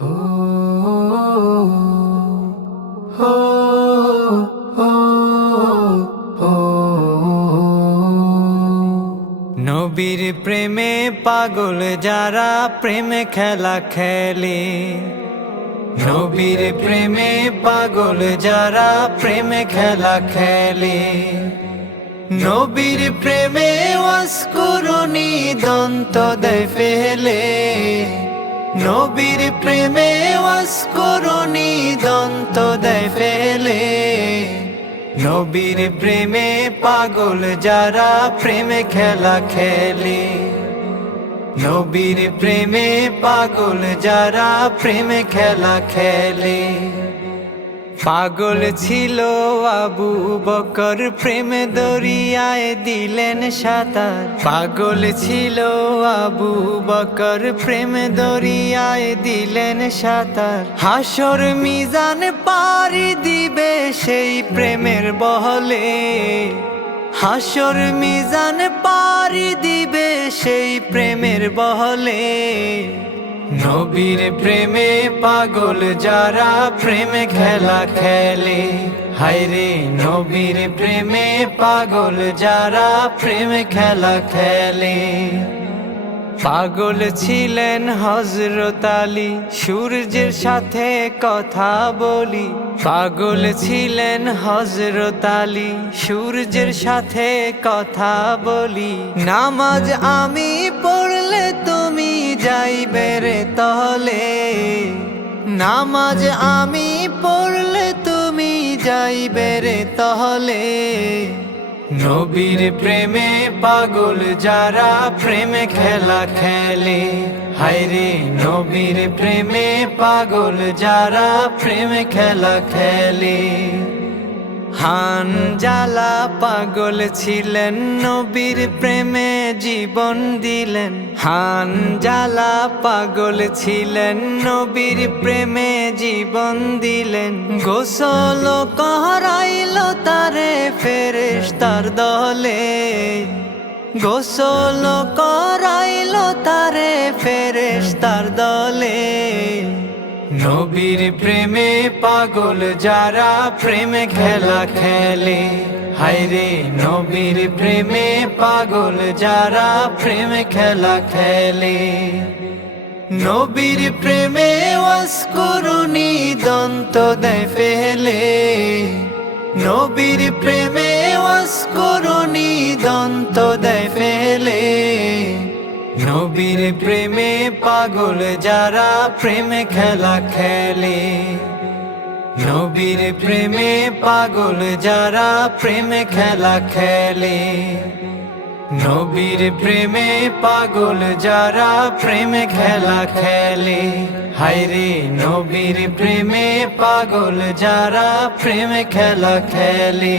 নবীর প্রেমে পাগল যারা প্রেমে খেলা খেলে। নবীর প্রেমে পাগল যারা প্রেমে খেলা খেলে। নবীর প্রেমে ওয়াস্করণী দন্ত দেয় ফেলে। নবীর প্রেমে ওয়াস্করণী দন্ত দেয় ফেলে। নবীর প্রেমে পাগল যারা প্রেমে খেলা খেলে। নবীর প্রেমে পাগল যারা প্রেমে খেলা খেলে। পাগল ছিল আবু বকর, প্রেম দরিয়ায় দিলেন সাঁতার। পাগল ছিল আবু বকর, প্রেম দরিয়ায় দিলেন সাঁতার। হাসর মিজান পারি দিবে সেই প্রেমের বহলে। হাসর মিজান পারি দিবে সেই প্রেমের বহলে। নবীর প্রেমে পাগল যারা প্রেমে খেলা খেলে। হায়রে নবীর প্রেমে পাগল যারা প্রেমে খেলা খেলে। পাগল ছিলেন হজরত আলী, সূর্যের সাথে কথা বলি। পাগল ছিলেন হজরত আলী, সূর্যের সাথে কথা বলি। নামাজ আমি পড়লে তুমি যাইবে রে তলে। নামাজ আমি পড়লে তুমি যাইবে রে তহলে নবীর প্রেমে পাগল যারা প্রেমে খেলা খেলে। হায়রে নবীর প্রেমে পাগল যারা প্রেমে খেলা খেলে। হান জালা পাগল ছিলেন, নবীর প্রেমে জীবন দিলেন। হান জালা পাগল ছিলেন, নবীর প্রেমে জীবন দিলেন। গোসল কহরাইল তারে ফেরেশতার দলে। গোসল করাইল তারে ফেরেশতার দলে। নবীর প্রেমে পাগল যারা প্রেমে খেলা খেলে। হায়রে নবীর প্রেমে পাগল যারা প্রেমে খেলা খেলে। নবীর প্রেমে ওয়াস্করণী দন্ত দেয় ফেলে। নবীর প্রেমে ওয়াস্করণী দন্ত দেয় ফেলে। নবীর প্রেমে পাগল যারা প্রেমে খেলা খেলে। নবীর প্রেমে পাগল যারা প্রেমে খেলা খেলে। নবীর প্রেমে পাগল যারা প্রেমে খেলা খেলে। হায়রে, নবীর প্রেমে পাগল যারা প্রেমে খেলা খেলে।